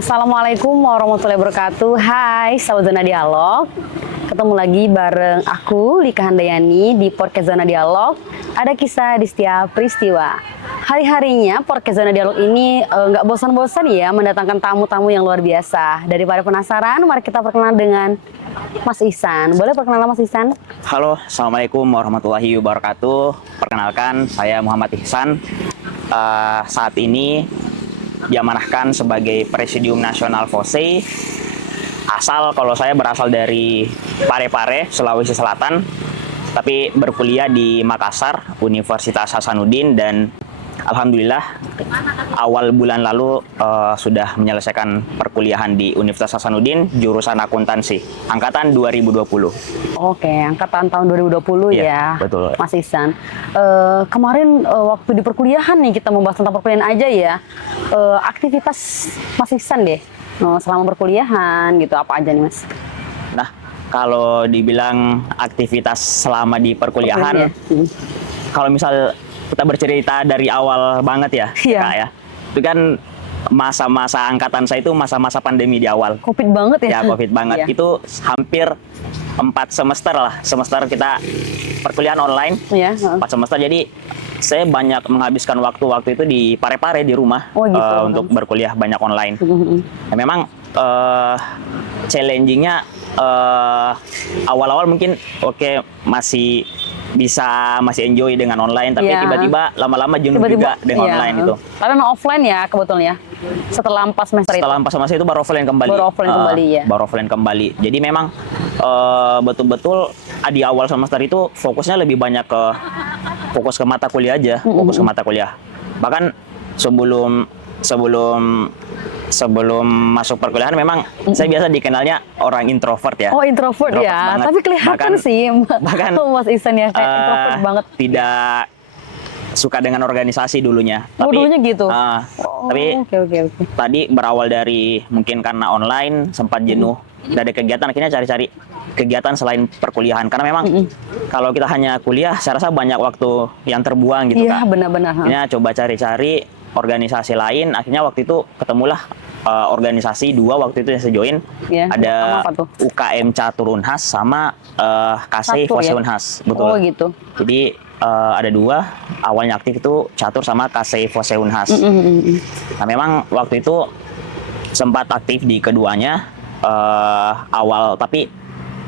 Assalamualaikum warahmatullahi wabarakatuh. Hai, sahabat Zona Dialog. Ketemu lagi bareng aku, Lika Handayani, di podcast Zona Dialog. Ada kisah di setiap peristiwa. Hari-harinya podcast Zona Dialog ini nggak bosan-bosan ya mendatangkan tamu-tamu yang luar biasa. Daripada penasaran, mari kita perkenalan dengan Mas Ihsan. Boleh perkenalan Mas Ihsan? Halo, Assalamualaikum warahmatullahi wabarakatuh. Perkenalkan, saya Muhammad Ihsan. Saat ini diamanahkan sebagai Presidium Nasional FOSE. Kalau saya berasal dari Parepare, Sulawesi Selatan, tapi berkuliah di Makassar, Universitas Hasanuddin, dan alhamdulillah awal bulan lalu sudah menyelesaikan perkuliahan di Universitas Hasanuddin, jurusan akuntansi, angkatan 2020. Oke, angkatan tahun 2020 ya, betul. Mas Ihsan. Kemarin waktu di perkuliahan nih, kita membahas tentang perkuliahan aja ya. Aktivitas Mas Ihsan deh, selama perkuliahan gitu, apa aja nih Mas? Nah, kalau dibilang aktivitas selama di perkuliahan, kalau misal kita bercerita dari awal banget ya, Kak ya, itu kan masa-masa angkatan saya itu masa-masa pandemi di awal. Covid banget ya? Ya, Covid banget. Itu hampir 4 semester lah. Semester kita perkuliahan online, 4 semester. Jadi saya banyak menghabiskan waktu itu di Parepare, di rumah, untuk berkuliah banyak online. Nah, memang challenging-nya awal-awal mungkin masih enjoy dengan online, tapi tiba-tiba lama-lama jenuh juga dengan online itu. Karena offline ya kebetulan ya. Setelah 4 semester itu. Setelah 4 semester itu baru offline kembali. Baru offline kembali. Jadi memang betul-betul di awal semester itu fokusnya lebih banyak ke mata kuliah aja, fokus ke mata kuliah. Bahkan sebelum masuk perkuliahan memang saya biasa dikenalnya orang introvert ya. Oh, introvert ya. Banget. Tapi kelihatan sih bahkan Mas Ihsan ya kayak introvert banget. Tidak suka dengan organisasi dulunya. Dulunya gitu. Tapi tadi berawal dari mungkin karena online sempat jenuh dari kegiatan, akhirnya cari-cari kegiatan selain perkuliahan, karena memang kalau kita hanya kuliah saya rasa banyak waktu yang terbuang gitu. Iya, benar-benar. Akhirnya coba cari-cari organisasi lain, akhirnya waktu itu ketemulah organisasi 2 waktu itu yang saya join. Ada UKM Catur Unhas sama KC FOSE Unhas. Betul. Oh gitu. Jadi ada 2 awalnya aktif itu Catur sama KC FOSE Unhas. Nah, memang waktu itu sempat aktif di keduanya awal, tapi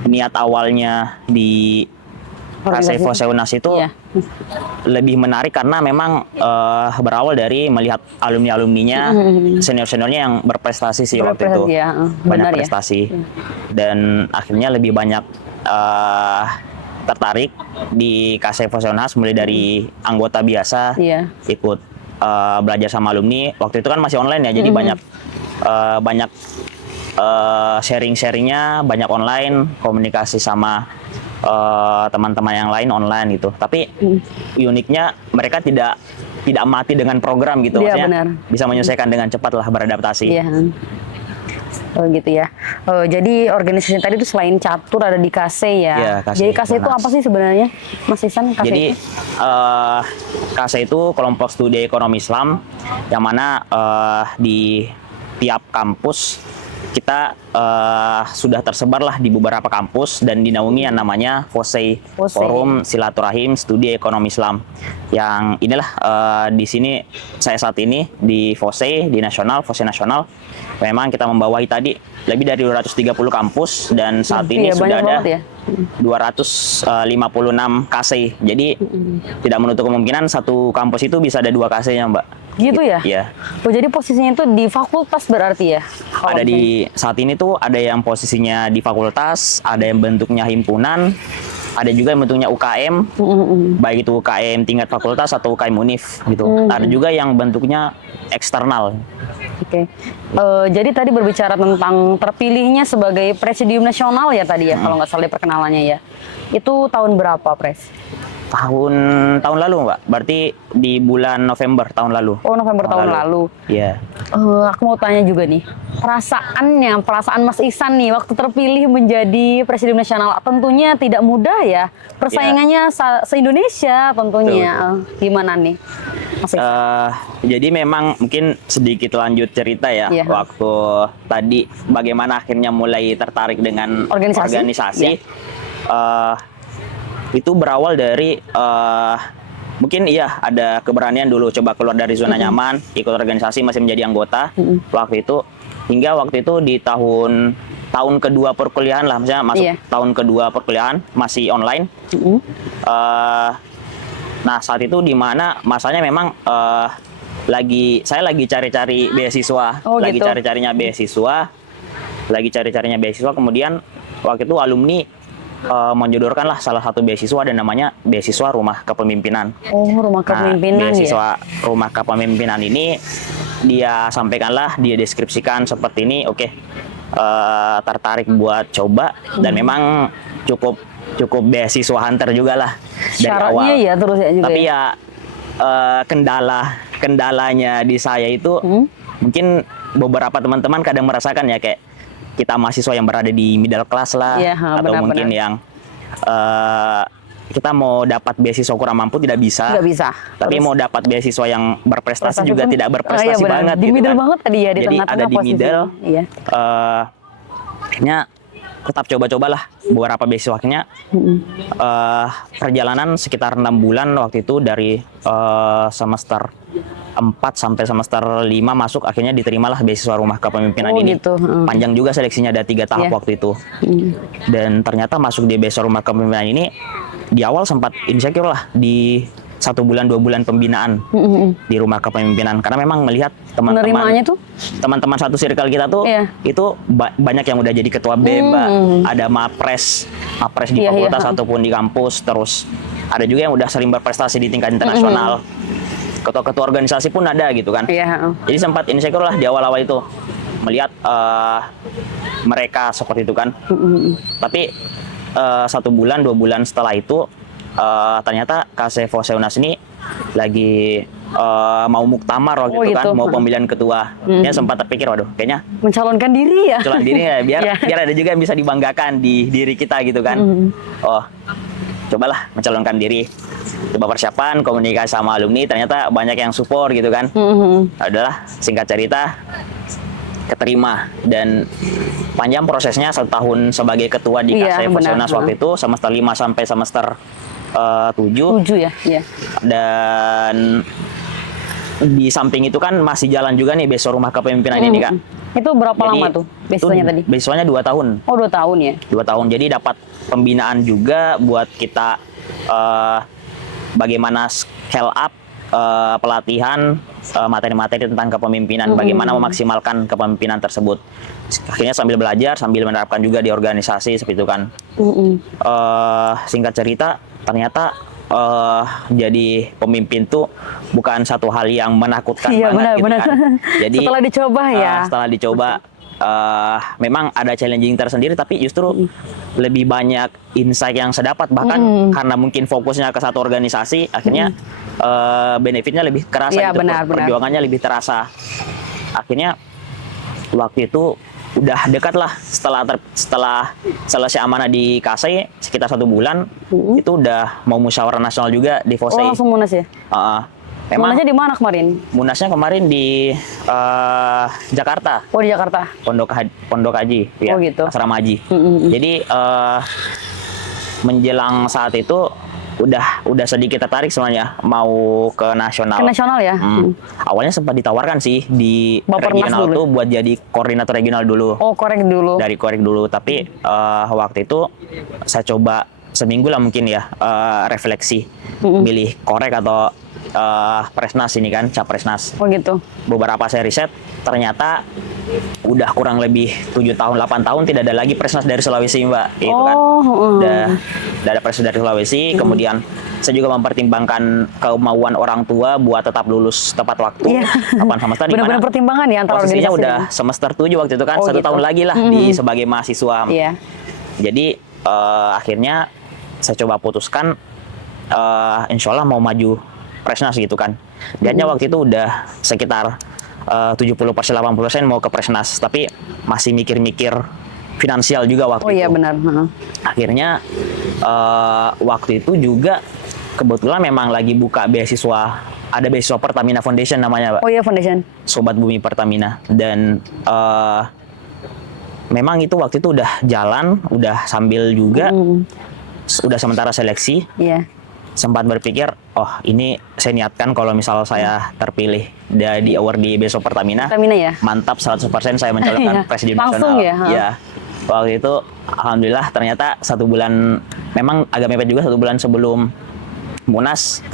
niat awalnya di KC FOSE Unhas itu lebih menarik karena memang berawal dari melihat alumni-alumninya, senior-seniornya yang berprestasi sih waktu itu. Banyak prestasi. Dan akhirnya lebih banyak tertarik di KC FOSE Unhas, mulai dari anggota biasa, ikut belajar sama alumni. Waktu itu kan masih online ya, jadi banyak sharing-sharingnya, banyak online, komunikasi sama teman-teman yang lain online gitu. Tapi uniknya mereka tidak mati dengan program gitu, maksudnya bisa menyesuaikan dengan cepat lah, beradaptasi. Oh gitu ya. Jadi organisasi tadi itu selain Catur ada di KC ya. Jadi KC itu apa sih sebenarnya, Mas Ihsan? Jadi KC itu kelompok studi ekonomi Islam, yang mana di tiap kampus kita sudah tersebar lah di beberapa kampus dan dinaungi yang namanya FOSE, Forum Silaturahim Studi Ekonomi Islam. Yang inilah di sini saya saat ini di FOSE, di Nasional, FOSE Nasional. Memang kita membawahi tadi lebih dari 230 kampus, dan saat ini sudah ada 256 KC. Jadi tidak menutup kemungkinan satu kampus itu bisa ada 2 KC-nya, Mbak. Gitu ya? Iya. Oh, jadi posisinya itu di fakultas berarti ya? Ada di saat ini tuh ada yang posisinya di fakultas, ada yang bentuknya himpunan, ada juga yang bentuknya UKM, baik itu UKM tingkat fakultas atau UKM Unif gitu. Ada juga yang bentuknya eksternal. Oke. Jadi tadi berbicara tentang terpilihnya sebagai Presidium Nasional ya tadi ya, kalau nggak salah perkenalannya ya. Itu tahun berapa, Pres? Tahun lalu, Mbak. Berarti di bulan November tahun lalu. Oh, November tahun lalu. Iya. Aku mau tanya juga nih, perasaan Mas Ihsan nih waktu terpilih menjadi Presidium Nasional, tentunya tidak mudah ya. Persaingannya se-Indonesia tentunya. Gimana nih? Asik. Jadi memang mungkin sedikit lanjut cerita ya, Iya. waktu tadi bagaimana akhirnya mulai tertarik dengan Organisasi? Iya. Eh, itu berawal dari mungkin iya ada keberanian dulu coba keluar dari zona nyaman, ikut organisasi, masih menjadi anggota waktu itu, hingga waktu itu di tahun kedua perkuliahan lah, misalnya masuk Iya. tahun kedua perkuliahan masih online. Nah saat itu di mana masanya memang saya lagi cari-cari beasiswa, Oh, lagi gitu. cari-carinya beasiswa, kemudian waktu itu alumni menjodohkan lah salah satu beasiswa, ada namanya beasiswa Rumah Kepemimpinan. Oh, rumah kepemimpinan ya. Beasiswa Rumah Kepemimpinan ini dia sampaikanlah, dia deskripsikan seperti ini, oke, tertarik buat coba, dan memang cukup beasiswa hunter juga lah dari Syaratnya awal. ya terus ya juga. Tapi ya. Kendalanya di saya itu mungkin beberapa teman-teman kadang merasakan ya, kayak kita mahasiswa yang berada di middle class lah, Iya, atau benar-benar. mungkin yang kita mau dapat beasiswa kurang mampu tidak bisa. Nggak bisa. Tapi Terus mau dapat beasiswa yang berprestasi prestasi juga pun- tidak iya, berprestasi benar. banget. Di gitu middle kan. banget tadi ya, di Jadi tengah-tengah ada di posisinya. middle. Iya. Akhirnya tetap coba-cobalah beberapa beasiswa. Akhirnya perjalanan sekitar 6 bulan waktu itu, dari semester 4 sampai semester 5 masuk, akhirnya diterimalah beasiswa Rumah Kepemimpinan Oh, ini. gitu. Panjang juga seleksinya, ada 3 tahap Iya. waktu itu. Dan ternyata masuk di beasiswa Rumah Kepemimpinan ini, di awal sempat insecure lah di 1 bulan 2 bulan pembinaan di Rumah Kepemimpinan, karena memang melihat Penerimanya tuh? teman-teman satu circle kita tuh Iya. itu banyak yang udah jadi ketua BEM, Mbak. Ada mapres di Iya, iya, fakultas ataupun di kampus, terus ada juga yang udah sering berprestasi di tingkat internasional. Ketua-ketua organisasi pun ada gitu kan. Iya. Jadi sempat insecure lah di awal-awal itu melihat mereka seperti itu kan. Tapi 1 bulan 2 bulan setelah itu, ternyata KC Foseunas ini lagi mau muktamar waktu Oh, itu kan, gitu. mau pemilihan ketua. Ya sempat terpikir, waduh, kayaknya Mencalonkan diri ya. jalan diri ya, biar Iya. biar ada juga yang bisa dibanggakan di diri kita gitu kan. Oh, cobalah mencalonkan diri. Coba persiapan, komunikasi sama alumni, ternyata banyak yang support gitu kan. Adalah singkat cerita keterima, dan panjang prosesnya 1 tahun sebagai ketua di Iya, KC benar. Foseunas waktu itu, semester 5 sampai semester 7. 7 ya. Iya. Dan di samping itu kan masih jalan juga nih beasiswa Rumah Kepemimpinan ini, Kak. Itu berapa Jadi, lama tuh beasiswanya itu tadi? Beasiswanya 2 tahun. Oh, 2 tahun ya. 2 tahun, jadi dapat pembinaan juga buat kita bagaimana scale up pelatihan materi-materi tentang kepemimpinan, bagaimana memaksimalkan kepemimpinan tersebut. Akhirnya sambil belajar, sambil menerapkan juga di organisasi seperti itu kan. Singkat cerita, ternyata jadi pemimpin tuh bukan satu hal yang menakutkan Iya, banget gitu benar-benar. kan. Jadi Setelah dicoba ya. Setelah dicoba, memang ada challenging tersendiri, tapi justru lebih banyak insight yang saya dapat, bahkan karena mungkin fokusnya ke satu organisasi, akhirnya benefitnya lebih kerasa Iya, gitu, benar. perjuangannya lebih terasa. Akhirnya waktu itu udah dekat lah, setelah selesai amanah di KC sekitar 1 bulan, itu udah mau musyawarah nasional juga di Oh, FOSEI. langsung munas ya. Memang Munasnya di mana kemarin? munasnya kemarin di Jakarta, Oh, di Jakarta. Pondok Haji, ya, Oh, gitu. asrama haji. Jadi menjelang saat itu udah sedikit tertarik sebenarnya mau ke nasional. Ke nasional ya. Awalnya sempat ditawarkan sih di Bapernas regional dulu. tuh buat jadi koordinator regional dulu. Oh, korek dulu. Dari korek dulu, tapi waktu itu saya coba seminggu lah mungkin ya, refleksi milih korek atau Presnas ini kan, Capresnas. Oh, gitu. Beberapa saya riset, ternyata udah kurang lebih 7 tahun 8 tahun tidak ada lagi Presnas dari Sulawesi, Mbak, gitu kan. Udah ada Presnas dari Sulawesi. Kemudian saya juga mempertimbangkan kemauan orang tua buat tetap lulus tepat waktu, Iya. 8 semester, di Benar-benar mana pertimbangan ya antara posisinya organisasi. udah semester 7 waktu itu kan, Oh, 1 gitu. tahun lagi lah di sebagai mahasiswa. Iya. Jadi akhirnya saya coba putuskan, insya Allah mau maju Presnas gitu kan. Lihatnya waktu itu udah sekitar 70% 80% mau ke Presnas, tapi masih mikir-mikir finansial juga waktu Oh, itu. iya benar. Akhirnya waktu itu juga kebetulan memang lagi buka beasiswa ada beasiswa Pertamina Foundation namanya, Pak. Oh iya, foundation. Sobat Bumi Pertamina. Dan memang itu waktu itu udah jalan, udah sambil juga, udah sementara seleksi. Iya. Sempat berpikir, oh ini saya niatkan kalau misal saya terpilih di award di beasiswa Pertamina, Pertamina ya. mantap 100% saya mencalonkan Iya. presiden Langsung nasional. ya, ha? Ya. Waktu itu alhamdulillah ternyata 1 bulan, memang agak mepet juga, 1 bulan sebelum Munas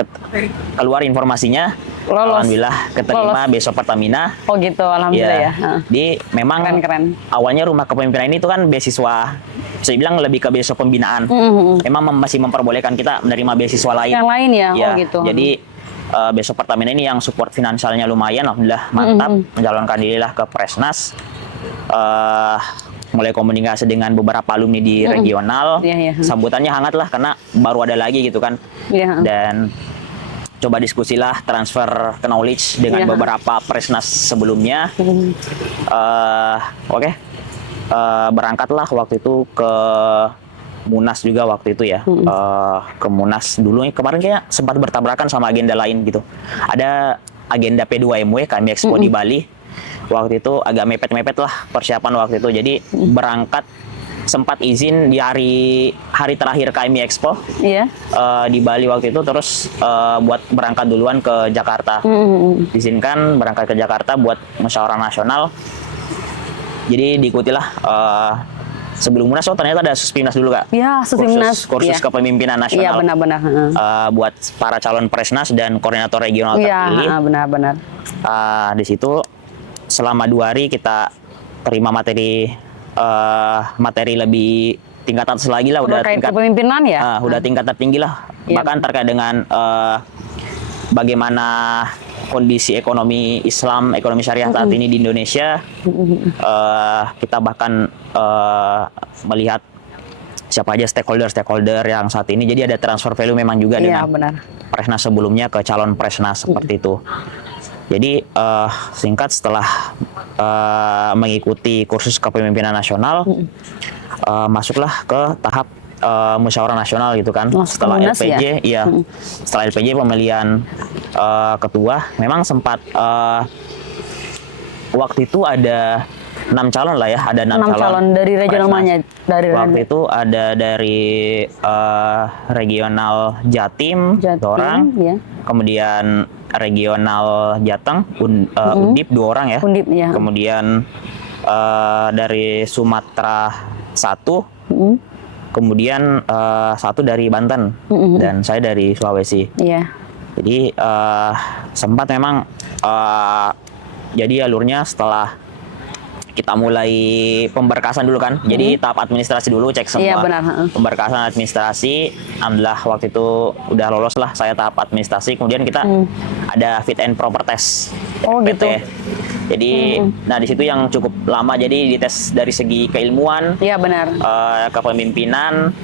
keluar informasinya. Lolos. Alhamdulillah keterima beasiswa Pertamina. Oh gitu, alhamdulillah ya. Di memang Keren. awalnya Rumah Kepemimpinan ini tuh kan beasiswa, saya bilang lebih ke beasiswa pembinaan. Memang masih memperbolehkan kita menerima beasiswa lain. Yang lain ya, Ya, oh gitu. jadi beasiswa Pertamina ini yang support finansialnya lumayan, alhamdulillah mantap. Mencalonkan dirilah ke Presnas. Mulai komunikasi dengan beberapa alumni di regional. Iya. Sambutannya hangat lah karena baru ada lagi gitu kan. Iya. Dan coba diskusilah, transfer knowledge dengan Iya. beberapa Presnas sebelumnya. Oke. Berangkatlah waktu itu ke Munas juga waktu itu ya. Ke Munas dulu, kemarin kayak sempat bertabrakan sama agenda lain gitu. Ada agenda P2MW kami Expo di Bali. Waktu itu agak mepet-mepet lah persiapan waktu itu. Jadi berangkat sempat izin di hari terakhir KMI Expo. Iya. Di Bali waktu itu, terus buat berangkat duluan ke Jakarta. Diizinkan berangkat ke Jakarta buat musyawarah nasional. Jadi diikutilah sebelum Munas. Oh ternyata ada Suspimnas dulu, Kak. Iya, Suspimnas. Kursus Iya. kepemimpinan Iya, nasional. benar-benar. Buat para calon Presnas dan koordinator regional Iya, terpilih. benar-benar. Di situ selama 2 hari kita terima materi lebih tingkat atas lagi lah, udah Terkait tingkat kepemimpinan ya. udah tingkat tertinggi lah. Iya. Bahkan terkait dengan bagaimana kondisi ekonomi Islam, ekonomi syariah saat ini di Indonesia. Kita bahkan melihat siapa aja stakeholder yang saat ini. Jadi ada transfer value memang juga Iya, dengan benar. Presnas sebelumnya ke calon Presnas seperti itu. Jadi singkat, setelah mengikuti kursus kepemimpinan nasional, masuklah ke tahap musyawarah nasional gitu kan. Masuk ke Setelah Munas LPJ, ya? iya. Setelah LPJ pemilihan ketua, memang sempat waktu itu ada 6 calon lah ya, ada 6 calon dari regional Presnas. mana? Dari Waktu itu ada dari regional Jatim, Dorang, ya. kemudian regional Jateng, Undip 2 orang ya. Undip ya. Kemudian dari Sumatera 1, kemudian 1 dari Banten, dan saya dari Sulawesi. Iya. Jadi sempat memang jadi alurnya setelah kita mulai pemberkasan dulu kan. Jadi tahap administrasi dulu, cek semua. Iya, benar. Pemberkasan administrasi, alhamdulillah waktu itu udah lolos lah saya tahap administrasi. Kemudian kita ada fit and proper test. Oh, PT. gitu. Jadi, nah di situ yang cukup lama. Jadi dites dari segi keilmuan, Iya, benar. kepemimpinan,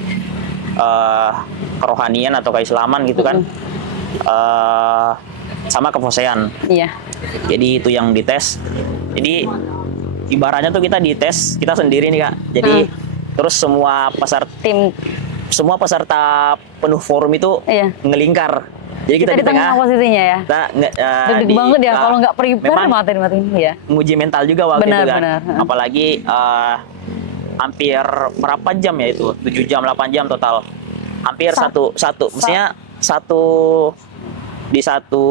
kerohanian atau keislaman gitu kan, sama kefosean. Iya. Jadi itu yang dites. Jadi ibaratnya tuh kita dites kita sendiri nih, Kak. Jadi terus semua peserta penuh forum itu Iya. ngelingkar. Jadi kita, di tengah posisinya ya. Kita Deg banget ya kalau nggak prepare memang mati ya. nguji mental juga waktu Benar, itu kan. benar. Apalagi hampir berapa jam ya itu? 7 jam, 8 jam total. Hampir satu mestinya di satu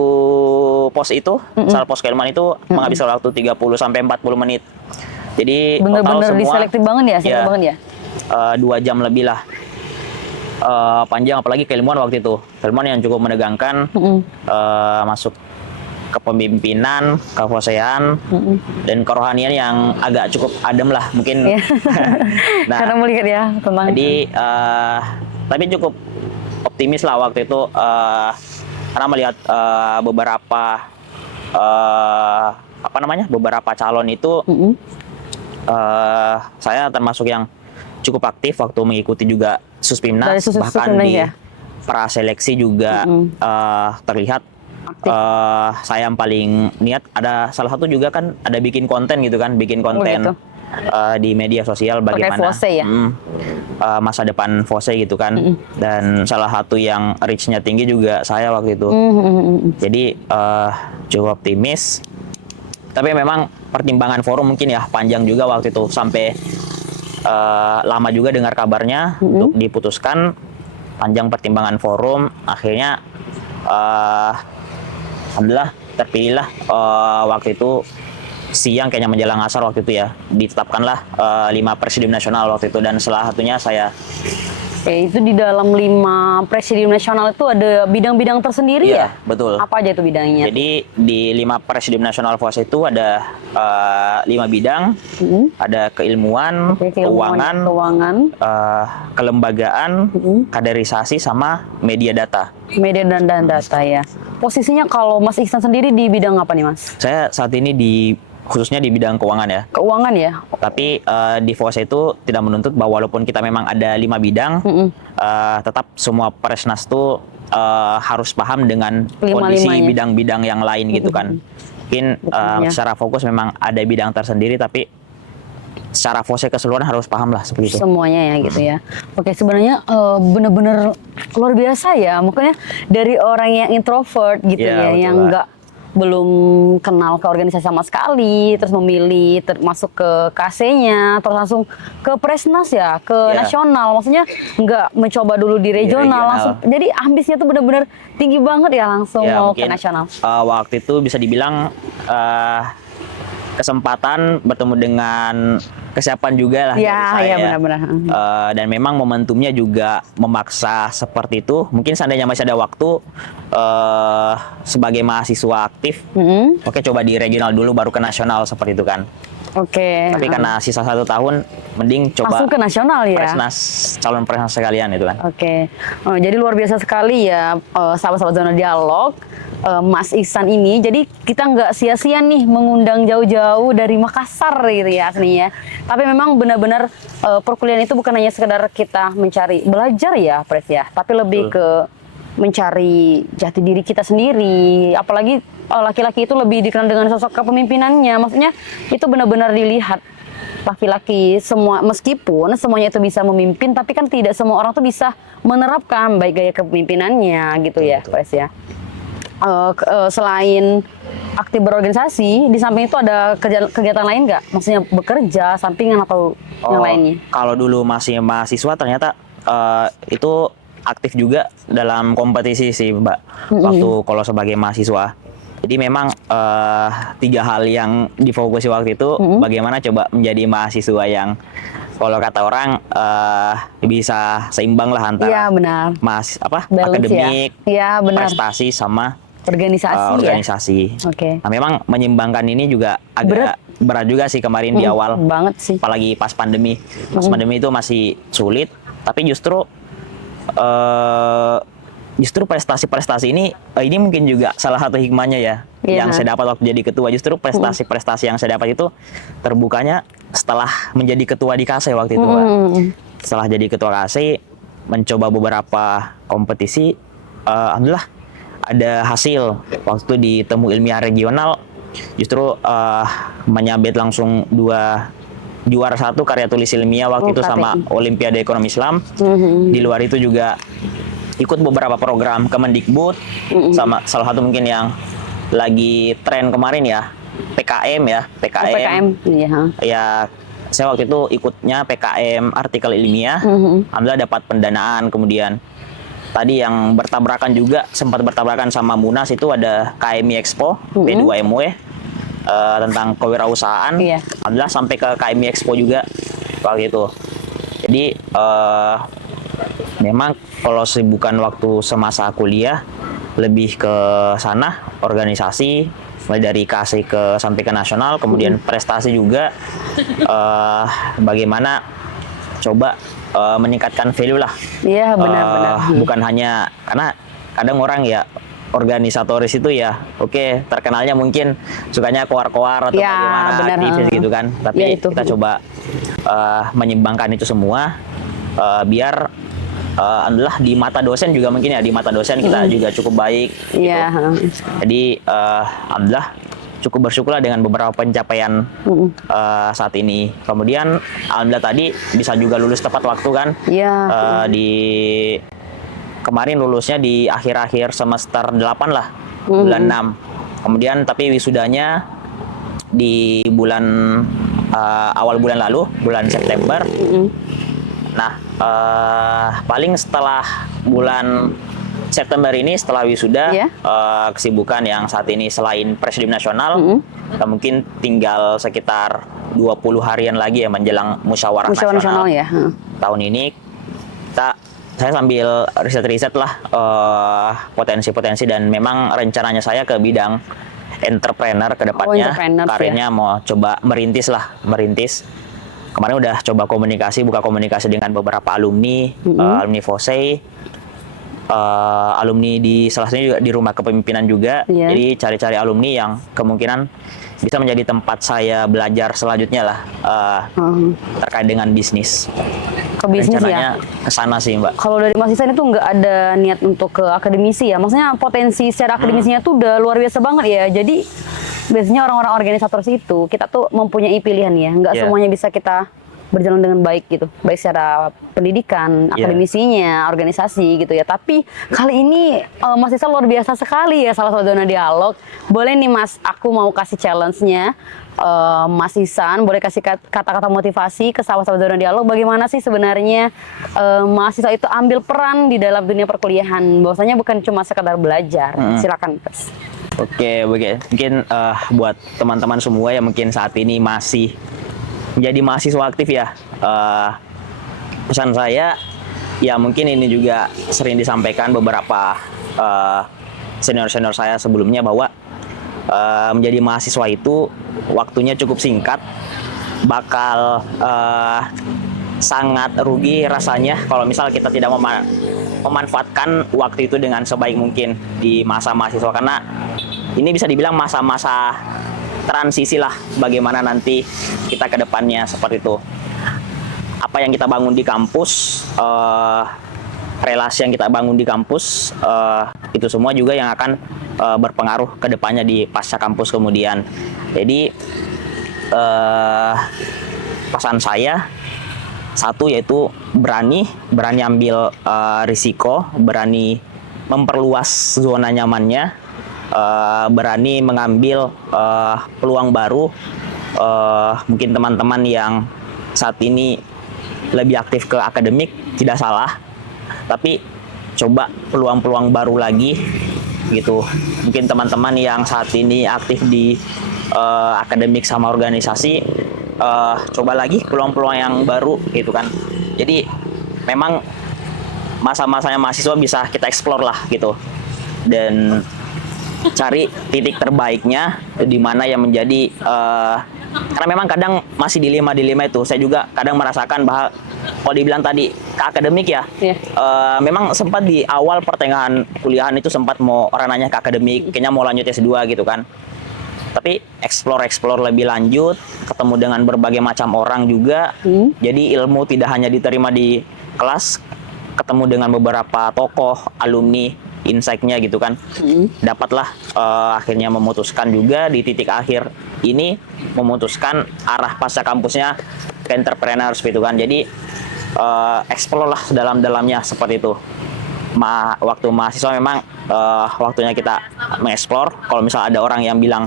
pos itu, salah pos keilmuan itu menghabiskan waktu 30 sampai 40 menit. Jadi Bener-bener total semua diselektif banget ya, selektif banget ya. 2 jam lebih lah. Panjang, apalagi keilmuan waktu itu. Keilmuan yang cukup menegangkan, masuk kepemimpinan, kefosean, dan kerohanian yang agak cukup adem lah mungkin. Iya. Nah, Karena melihat ya tentang jadi tapi cukup optimis lah waktu itu, karena melihat beberapa calon itu, saya termasuk yang cukup aktif waktu mengikuti juga Suspimnas, bahkan di ya? praseleksi juga terlihat saya yang paling niat. Ada salah satu juga kan ada bikin konten gitu kan, bikin konten gitu. di media sosial bagaimana FOSE ya? masa depan FOSE gitu kan. Dan salah satu yang reach-nya tinggi juga saya waktu itu. Jadi cukup optimis. Tapi memang pertimbangan forum mungkin ya panjang juga waktu itu, sampai lama juga dengar kabarnya untuk diputuskan, panjang pertimbangan forum. Akhirnya alhamdulillah terpilihlah waktu itu siang kayaknya menjelang asar waktu itu ya, ditetapkanlah 5 presidium nasional waktu itu, dan salah satunya saya. Oke, itu di dalam 5 presidium nasional itu ada bidang-bidang tersendiri ya? Iya, betul. Apa aja itu bidangnya? Jadi di 5 presidium nasional FOSE itu ada 5 bidang, ada keilmuan, Oke, keuangan, kelembagaan, kaderisasi, sama media data. Media dan data ya. Posisinya kalau Mas Ihsan sendiri di bidang apa nih Mas? Saya saat ini khususnya di bidang keuangan ya. Keuangan ya? Tapi di FOSE itu tidak menuntut bahwa walaupun kita memang ada 5 bidang, tetap semua Presnas itu harus paham dengan kondisi bidang-bidang yang lain gitu kan. Mungkin secara fokus memang ada bidang tersendiri, tapi secara FOSE keseluruhan harus paham lah seperti itu. Semuanya ya gitu ya. Oke, sebenarnya benar-benar luar biasa ya. Makanya dari orang yang introvert gitu ya, yang belum kenal ke organisasi sama sekali, terus memilih masuk ke KC-nya, terus langsung ke Presnas ya, ke nasional. Maksudnya nggak mencoba dulu di regional, langsung. Jadi ambisnya tuh benar-benar tinggi banget ya, langsung mau ke nasional. Waktu itu bisa dibilang kesempatan bertemu dengan kesiapan juga lah dari saya. Iya, benar-benar. Dan memang momentumnya juga memaksa seperti itu. Mungkin seandainya masih ada waktu sebagai mahasiswa aktif, oke coba di regional dulu baru ke nasional seperti itu kan. Oke. Tapi karena sisa 1 tahun, mending coba langsung ke nasional ya. Calon Presnas sekalian itu kan. Oke. Jadi luar biasa sekali ya sahabat-sahabat Zona Dialog. Mas Ihsan ini, jadi kita nggak sia-sia nih mengundang jauh-jauh dari Makassar gitu ya aslinya. Tapi memang benar-benar perkuliahan itu bukan hanya sekedar kita mencari belajar ya, Pres ya, tapi lebih ke mencari jati diri kita sendiri. Apalagi laki-laki itu lebih dikenal dengan sosok kepemimpinannya. Maksudnya itu benar-benar dilihat laki-laki semua, meskipun semuanya itu bisa memimpin, tapi kan tidak semua orang tuh bisa menerapkan baik gaya kepemimpinannya gitu ya, Pres ya. Selain aktif berorganisasi, di samping itu ada kegiatan lain nggak? Maksudnya bekerja, sampingan atau yang lainnya? Kalau dulu masih mahasiswa ternyata itu aktif juga dalam kompetisi sih Mbak, waktu kalau sebagai mahasiswa. Jadi memang 3 hal yang difokusi waktu itu, bagaimana coba menjadi mahasiswa yang kalau kata orang bisa seimbang lah antara akademik, prestasi sama organisasi. Oke. Nah, memang menyeimbangkan ini juga agak berat juga sih kemarin di awal. Banget sih. Apalagi pas pandemi. Pas pandemi itu masih sulit, tapi justru prestasi-prestasi ini mungkin juga salah satu hikmahnya ya, yang saya dapat waktu jadi ketua. Justru prestasi-prestasi yang saya dapat itu terbukanya setelah menjadi ketua di KASE waktu itu, Pak. Setelah jadi ketua KASE, mencoba beberapa kompetisi, alhamdulillah ada hasil. Waktu itu di Temu Ilmiah Regional, justru menyabet langsung 2 juara 1 karya tulis ilmiah waktu itu sama Olimpiade Ekonomi Islam. Di luar itu juga ikut beberapa program Kemendikbud, sama salah satu mungkin yang lagi tren kemarin ya, PKM ya, PKM. Ya, saya waktu itu ikutnya PKM artikel ilmiah. Alhamdulillah dapat pendanaan. Kemudian tadi yang sempat bertabrakan sama Munas itu ada KMI Expo P2MW tentang kewirausahaan. Alhamdulillah sampai ke KMI Expo juga waktu itu. Jadi memang kalau sibukan waktu semasa kuliah lebih ke sana, organisasi, mulai dari KASE sampai ke nasional, kemudian prestasi juga, bagaimana coba meningkatkan value lah. Iya, benar-benar. Bukan hanya, karena kadang orang ya organisatoris itu ya, terkenalnya mungkin sukanya koar-koar atau bagaimana aktivis gitu kan. Tapi kita coba menyimbangkan itu semua, biar alhamdulillah di mata dosen juga mungkin ya, di mata dosen kita juga cukup baik gitu. Jadi alhamdulillah cukup bersyukur dengan beberapa pencapaian saat ini. Kemudian alhamdulillah tadi bisa juga lulus tepat waktu kan. Iya. Di kemarin lulusnya di akhir-akhir semester 8 lah, bulan 6. Kemudian tapi wisudanya di bulan awal bulan lalu, bulan September. Nah, paling setelah bulan September ini, setelah wisuda, kesibukan yang saat ini selain Presidium Nasional, mungkin tinggal sekitar 20 harian lagi ya menjelang musyawarah nasional ya. Tahun ini saya sambil riset-riset lah potensi-potensi, dan memang rencananya saya ke bidang entrepreneur ke depannya. Karirnya mau coba merintis. Kemarin udah coba buka komunikasi dengan beberapa alumni, alumni FOSEI, alumni di salah satunya juga di rumah kepemimpinan juga. Jadi cari-cari alumni yang kemungkinan bisa menjadi tempat saya belajar selanjutnya lah terkait dengan bisnis. Ke bisnis rencananya ya? Ke sana sih Mbak. Kalau dari Mas Ihsan itu nggak ada niat untuk ke akademisi ya? Maksudnya potensi secara akademisinya tuh udah luar biasa banget ya. Jadi biasanya orang-orang organisator itu kita tuh mempunyai pilihan ya. Nggak semuanya bisa kita berjalan dengan baik gitu. Baik secara pendidikan, akademisinya, organisasi gitu ya. Tapi kali ini Mas Ihsan luar biasa sekali ya, salah satu zona dialog. Boleh nih Mas, aku mau kasih challenge-nya. Mas Ihsan boleh kasih kata-kata motivasi ke sahabat-sahabat zona dialog, bagaimana sih sebenarnya mahasiswa itu ambil peran di dalam dunia perkuliahan, bahwasanya bukan cuma sekadar belajar. Silakan Mas. Oke, mungkin buat teman-teman semua yang mungkin saat ini masih menjadi mahasiswa aktif ya, pesan saya ya mungkin ini juga sering disampaikan beberapa senior-senior saya sebelumnya, bahwa menjadi mahasiswa itu waktunya cukup singkat, bakal sangat rugi rasanya kalau misal kita tidak memanfaatkan waktu itu dengan sebaik mungkin di masa mahasiswa, karena ini bisa dibilang masa-masa transisi lah, bagaimana nanti kita ke depannya seperti itu. Apa yang kita bangun di kampus, relasi yang kita bangun di kampus, itu semua juga yang akan berpengaruh ke depannya di pasca kampus kemudian. Jadi pesan saya satu, yaitu berani ambil risiko, berani memperluas zona nyamannya, berani mengambil peluang baru. Mungkin teman-teman yang saat ini lebih aktif ke akademik tidak salah, tapi coba peluang-peluang baru lagi gitu. Mungkin teman-teman yang saat ini aktif di akademik sama organisasi, coba lagi peluang-peluang yang baru gitu kan. Jadi memang masa-masanya mahasiswa bisa kita explore lah gitu, dan cari titik terbaiknya di mana yang menjadi karena memang kadang masih dilema itu. Saya juga kadang merasakan bahwa kalau dibilang tadi ke akademik ya, memang sempat di awal pertengahan kuliahan itu sempat mau orang nanya ke akademik, kayaknya mau lanjut S2 gitu kan. Tapi explore lebih lanjut, ketemu dengan berbagai macam orang juga. Jadi ilmu tidak hanya diterima di kelas, ketemu dengan beberapa tokoh, alumni, insight-nya gitu kan. Dapatlah akhirnya memutuskan juga di titik akhir ini, memutuskan arah pasca kampusnya ke entrepreneur gitu kan. Jadi explore lah sedalam-dalamnya seperti itu. Waktu mahasiswa memang waktunya kita mengeksplor. Kalau misal ada orang yang bilang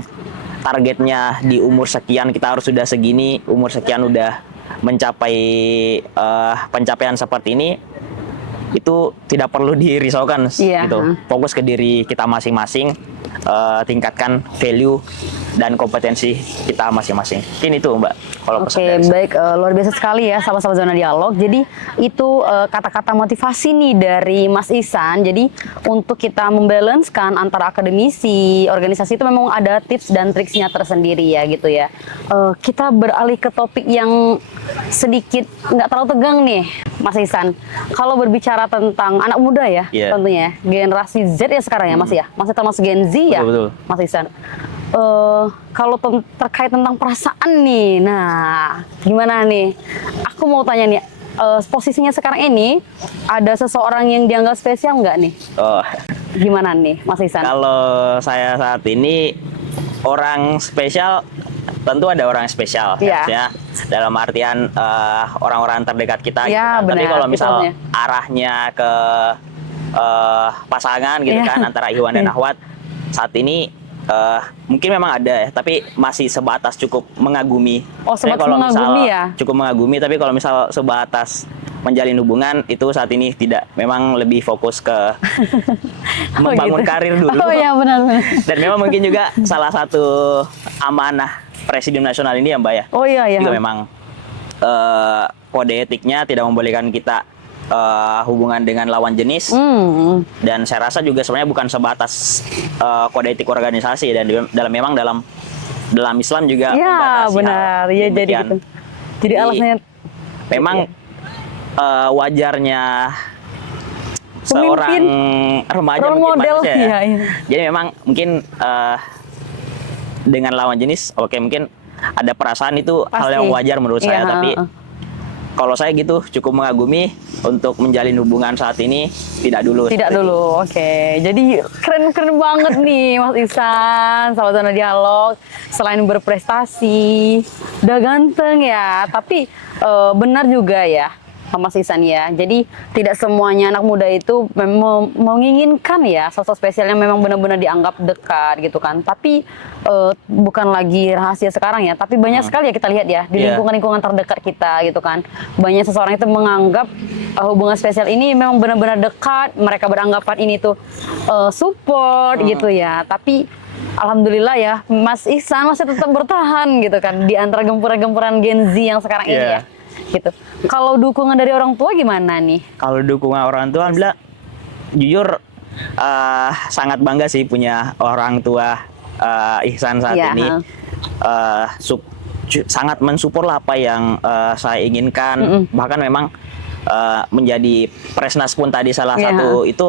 targetnya di umur sekian kita harus sudah segini, umur sekian udah mencapai pencapaian seperti ini, itu tidak perlu dirisaukan gitu. Fokus ke diri kita masing-masing, tingkatkan value dan kompetensi kita masing-masing. Mungkin itu Mbak. Oke, baik, luar biasa sekali ya sahabat-sahabat zona dialog. Jadi itu kata-kata motivasi nih dari Mas Ihsan. Jadi untuk kita membalancekan antara akademisi, organisasi itu memang ada tips dan triksnya tersendiri ya gitu ya. Kita beralih ke topik yang sedikit nggak terlalu tegang nih Mas Ihsan. Kalau berbicara tentang anak muda ya, tentunya generasi Z ya sekarang ya Mas ya, masih termasuk Gen Z ya, betul. Mas Ihsan. Kalau terkait tentang perasaan nih, nah gimana nih? Aku mau tanya nih, posisinya sekarang ini ada seseorang yang dianggap spesial nggak nih? Gimana nih, Mas Ihsan? Kalau saya saat ini orang spesial, tentu ada orang spesial, Iya. ya. Dalam artian orang-orang terdekat kita. Gitu Iya, kan. Tapi benar, kalau misal betul, ya. arahnya ke pasangan gitu Iya. kan antara Iwan dan Ahwat, saat ini mungkin memang ada ya, tapi masih sebatas cukup mengagumi. Oh, Saya sebatas kalau mengagumi misal ya? Cukup mengagumi, tapi kalau misal sebatas menjalin hubungan itu saat ini tidak, memang lebih fokus ke membangun gitu. karir dulu. Oh iya, benar. Dan memang mungkin juga salah satu amanah Presidium Nasional ini ya Mbak ya. Oh iya, iya. Juga memang kode etiknya tidak membolehkan kita hubungan dengan lawan jenis. Dan saya rasa juga sebenarnya bukan sebatas kode etik organisasi, dan memang dalam Islam juga Iya, membatasi benar. hal Iya, jadi demikian. gitu. Jadi alasannya Memang wajarnya seorang remaja role mungkin model, manusia ya. iya, iya. Jadi memang mungkin dengan lawan jenis, oke, mungkin ada perasaan, itu hal Pasti. yang wajar menurut Iya, saya. Tapi kalau saya gitu cukup mengagumi, untuk menjalin hubungan saat ini tidak dulu. Tidak dulu, oke. Jadi keren banget nih Mas Ihsan, sahabat Zona Dialog. Selain berprestasi, udah ganteng ya. Tapi benar juga ya, Mas Ihsan ya. Jadi tidak semuanya anak muda itu memang menginginkan ya sosok spesial yang memang benar-benar dianggap dekat gitu kan. Tapi bukan lagi rahasia sekarang ya. Tapi banyak sekali ya kita lihat ya di Iya. lingkungan-lingkungan terdekat kita gitu kan. Banyak seseorang itu menganggap hubungan spesial ini memang benar-benar dekat. Mereka beranggapan ini tuh support gitu ya. Tapi alhamdulillah ya, Mas Ihsan masih tetap bertahan gitu kan di antara gempuran-gempuran Gen Z yang sekarang ini Iya. ya. Gitu. Kalau dukungan dari orang tua gimana nih? Kalau dukungan orang tua, alhamdulillah, jujur sangat bangga sih punya orang tua Ihsan saat Iya, ini. Sangat mensupport lah apa yang saya inginkan. Bahkan memang menjadi Presnas pun tadi salah Iya. satu itu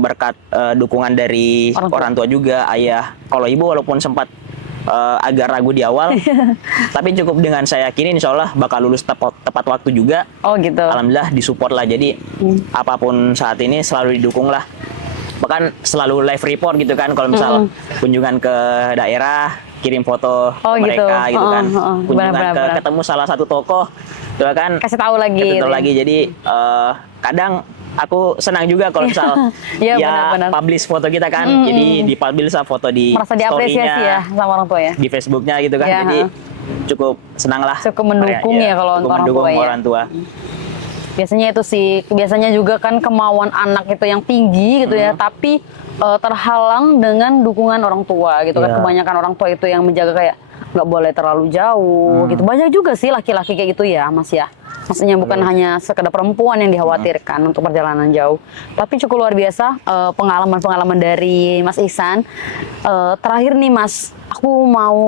berkat dukungan dari orang tua juga, ayah. Kalau ibu walaupun sempat agak ragu di awal, tapi cukup dengan saya yakinin insya Allah bakal lulus tepat waktu juga. Oh gitu. Alhamdulillah disupport lah, jadi apapun saat ini selalu didukung lah. Bahkan selalu live report gitu kan, kalau misal kunjungan ke daerah, kirim foto mereka gitu kan. Kunjungan ketemu salah satu tokoh, itu kan kasih tahu lagi. Kasih tahu lagi. Jadi kadang aku senang juga kalau misal ya, benar-benar publish foto kita kan. Jadi dipublish foto di merasa diapresiasi ya sama orang tua ya. Di Facebooknya gitu kan. Ya, jadi cukup senang lah. Cukup mendukung ya kalau cukup orang mendukung tua ya. orang tua. Biasanya itu sih, biasanya juga kan kemauan anak itu yang tinggi gitu ya, tapi terhalang dengan dukungan orang tua gitu kan. Iya. Kebanyakan orang tua itu yang menjaga kayak nggak boleh terlalu jauh gitu. Banyak juga sih laki-laki kayak gitu ya Mas ya. Maksudnya bukan hanya sekedar perempuan yang dikhawatirkan untuk perjalanan jauh. Tapi cukup luar biasa pengalaman-pengalaman dari Mas Ihsan. Terakhir nih Mas, aku mau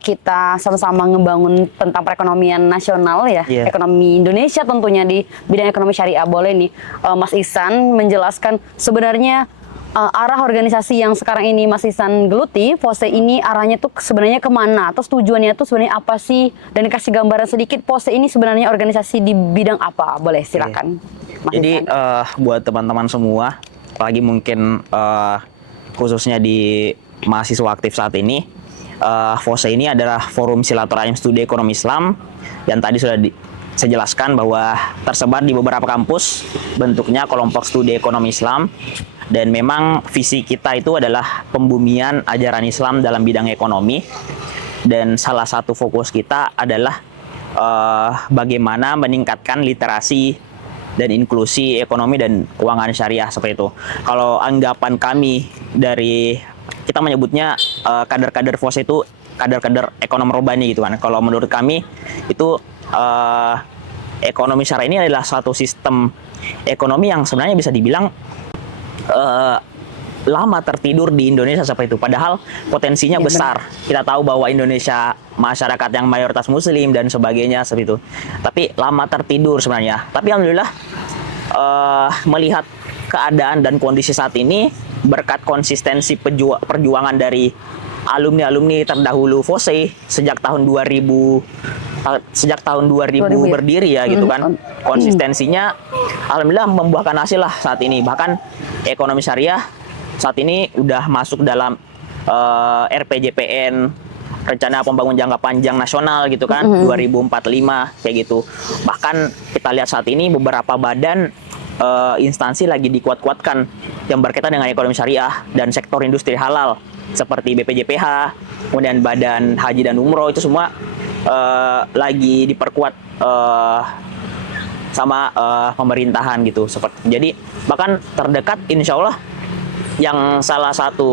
kita sama-sama ngebangun tentang perekonomian nasional ya, ekonomi Indonesia tentunya di bidang ekonomi syariah. Boleh nih Mas Ihsan menjelaskan sebenarnya arah organisasi yang sekarang ini Mas Ihsan geluti, Pose ini arahnya tuh sebenarnya kemana? Terus tujuannya tuh sebenarnya apa sih? Dan dikasih gambaran sedikit, Pose ini sebenarnya organisasi di bidang apa? Boleh silakan. Mas Jadi buat teman-teman semua, apalagi mungkin khususnya di mahasiswa aktif saat ini, FOSE ini adalah Forum Silaturahim Studi Ekonomi Islam, dan tadi sudah saya jelaskan bahwa tersebar di beberapa kampus, bentuknya kelompok studi ekonomi Islam, dan memang visi kita itu adalah pembumian ajaran Islam dalam bidang ekonomi, dan salah satu fokus kita adalah bagaimana meningkatkan literasi dan inklusi ekonomi dan keuangan syariah seperti itu. Kalau anggapan kami dari, kita menyebutnya kader-kader FOSE itu kader-kader ekonomi robani gitu kan. Kalau menurut kami itu ekonomi syariah ini adalah suatu sistem ekonomi yang sebenarnya bisa dibilang lama tertidur di Indonesia seperti itu. Padahal potensinya besar. Kita tahu bahwa Indonesia masyarakat yang mayoritas Muslim dan sebagainya seperti itu. Tapi lama tertidur sebenarnya. Tapi alhamdulillah melihat keadaan dan kondisi saat ini, berkat konsistensi perjuangan dari alumni-alumni terdahulu FOSE sejak tahun 2000 berdiri ya gitu kan. Konsistensinya alhamdulillah membuahkan hasil lah saat ini. Bahkan ekonomi syariah saat ini udah masuk dalam RPJPN, rencana pembangunan jangka panjang nasional gitu kan, 2045 kayak gitu. Bahkan kita lihat saat ini beberapa badan instansi lagi dikuat-kuatkan yang berkaitan dengan ekonomi syariah dan sektor industri halal seperti BPJPH, kemudian Badan Haji dan Umroh, itu semua lagi diperkuat sama pemerintahan gitu. Jadi bahkan terdekat insya Allah yang salah satu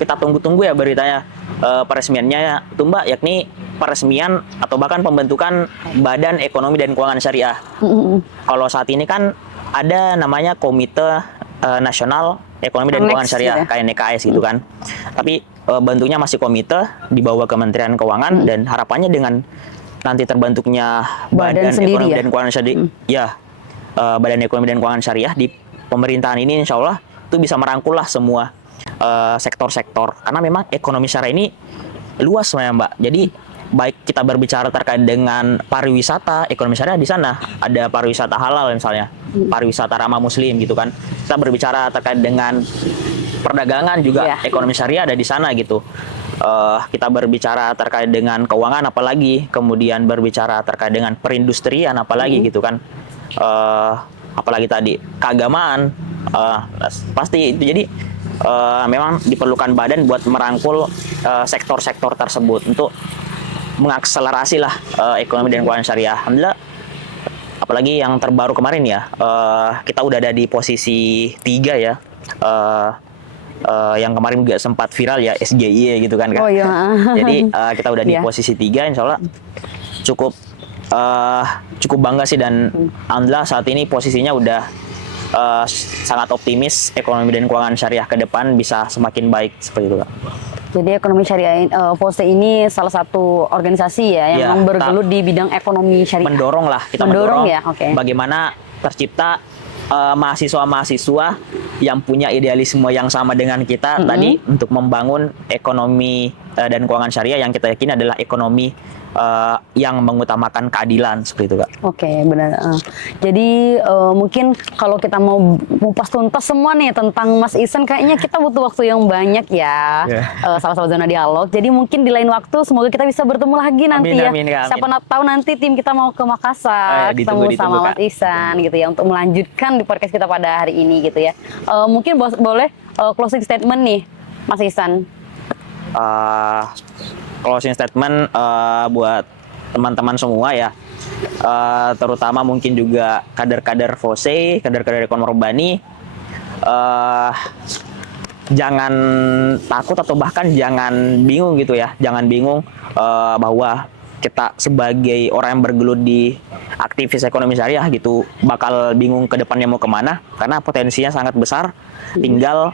kita tunggu-tunggu ya beritanya peresmiannya itu Mbak, yakni peresmian atau bahkan pembentukan Badan Ekonomi dan Keuangan Syariah. Kalau saat ini kan ada namanya Komite Nasional Ekonomi dan Keuangan Syariah, KNEKS gitu kan. Tapi bentuknya masih komite di bawah Kementerian Keuangan, dan harapannya dengan nanti terbentuknya Badan Ekonomi dan Keuangan Syariah, Badan Ekonomi dan Keuangan Syariah di pemerintahan ini insya Allah itu bisa merangkul lah semua sektor-sektor, karena memang ekonomi syariah ini luas sebenarnya Mbak. Jadi baik kita berbicara terkait dengan pariwisata, ekonomi syariah di sana ada pariwisata halal misalnya, pariwisata ramah muslim gitu kan. Kita berbicara terkait dengan perdagangan juga, ekonomi syariah ada di sana gitu. Kita berbicara terkait dengan keuangan apalagi, kemudian berbicara terkait dengan perindustrian apalagi gitu kan. Apalagi tadi keagamaan, pasti itu. Jadi memang diperlukan badan buat merangkul sektor-sektor tersebut untuk mengakselerasi lah ekonomi dan keuangan syariah. Alhamdulillah, apalagi yang terbaru kemarin ya, kita udah ada di posisi 3 ya. Yang kemarin juga sempat viral ya, SGY gitu kan. Oh iya. Jadi kita udah di posisi 3, insya Allah cukup bangga sih, dan alhamdulillah saat ini posisinya udah sangat optimis ekonomi dan keuangan syariah ke depan bisa semakin baik seperti itu Kak. Jadi ekonomi syariah POSE ini salah satu organisasi ya yang bergelut di bidang ekonomi syariah. Mendorong ya, bagaimana tercipta mahasiswa-mahasiswa yang punya idealisme yang sama dengan kita tadi untuk membangun ekonomi dan keuangan syariah yang kita yakini adalah ekonomi yang mengutamakan keadilan seperti itu Kak. Oke, benar. Jadi mungkin kalau kita mau kupas tuntas semua nih tentang Mas Ihsan, kayaknya kita butuh waktu yang banyak ya. Sahabat-sahabat Zona Dialog. Jadi mungkin di lain waktu semoga kita bisa bertemu lagi nanti ya. Amin. Siapa tahu nanti tim kita mau ke Makassar, ketemu sama Mas Ihsan gitu ya, untuk melanjutkan di podcast kita pada hari ini gitu ya. Mungkin boleh closing statement nih Mas Ihsan. Closing statement buat teman-teman semua ya, terutama mungkin juga kader-kader FOSE, kader-kader ekonomi Rabbani, jangan takut atau bahkan jangan bingung gitu ya, jangan bingung bahwa kita sebagai orang yang bergelut di aktivis ekonomi syariah gitu bakal bingung ke depannya mau kemana, karena potensinya sangat besar. Tinggal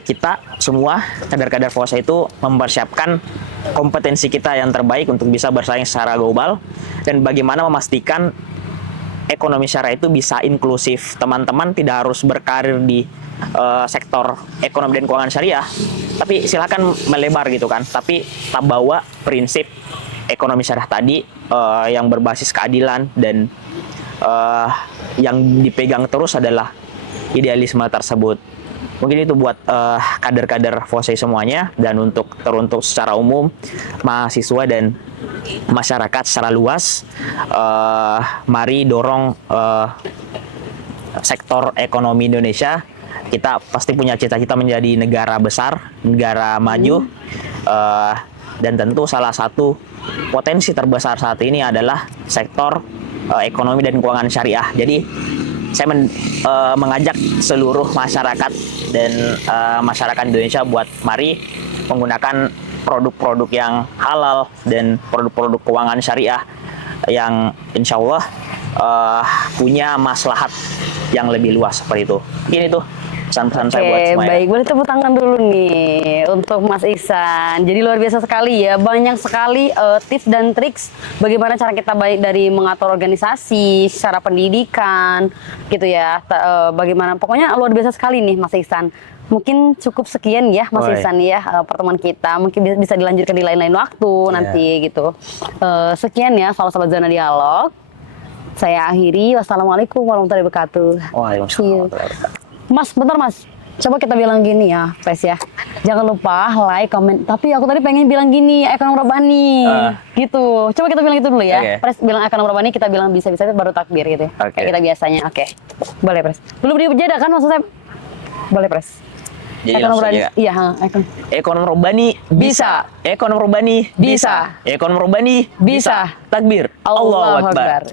kita semua kader-kader FOSE itu mempersiapkan kompetensi kita yang terbaik untuk bisa bersaing secara global, dan bagaimana memastikan ekonomi syariah itu bisa inklusif. Teman-teman tidak harus berkarir di sektor ekonomi dan keuangan syariah, tapi silakan melebar gitu kan, tapi tak bawa prinsip ekonomi syariah tadi yang berbasis keadilan, dan yang dipegang terus adalah idealisme tersebut. Mungkin itu buat kader-kader FOSE semuanya, dan teruntuk secara umum mahasiswa dan masyarakat secara luas, mari dorong sektor ekonomi Indonesia. Kita pasti punya cita-cita menjadi negara besar, negara maju, dan tentu salah satu potensi terbesar saat ini adalah sektor ekonomi dan keuangan syariah. Jadi saya mengajak seluruh masyarakat dan masyarakat Indonesia buat mari menggunakan produk-produk yang halal dan produk-produk keuangan syariah yang insya Allah punya maslahat yang lebih luas seperti itu. Ini tuh pesan-pesan saya buat semuanya. Baik, boleh tepuk tangan dulu nih untuk Mas Ihsan. Jadi luar biasa sekali ya, banyak sekali tips dan triks bagaimana cara kita baik dari mengatur organisasi, secara pendidikan, gitu ya. Bagaimana, pokoknya luar biasa sekali nih Mas Ihsan. Mungkin cukup sekian ya Mas Ihsan ya pertemuan kita. Mungkin bisa dilanjutkan di lain-lain waktu nanti gitu. Sekian ya sahabat Zona Dialog. Saya akhiri. Wassalamualaikum warahmatullahi wabarakatuh. Waalaikumsalam warahmatullahi wabarakatuh. Mas, bentar Mas. Coba kita bilang gini ya, Pes ya. Jangan lupa like, komen. Tapi aku tadi pengen bilang gini, Ekonom Robani. Gitu. Coba kita bilang itu dulu ya. Pres bilang Ekonom Robani, kita bilang bisa-bisa baru takbir gitu. Kayak kita biasanya. Oke. Boleh, Pres. Belum dijeda kan maksudnya? Boleh, Pres. Jadi Ekonom Robani. Iya, Ekonom Robani bisa. Ekonom Robani bisa. Ekonom Robani bisa. Takbir. Allahu Akbar.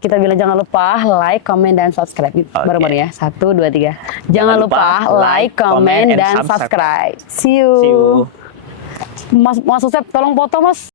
Kita bilang jangan lupa like, comment, dan subscribe. Baru-baru ya. 1, 2, 3. Jangan lupa like, comment, dan subscribe. See you. See you. Mas Usep, tolong foto, Mas.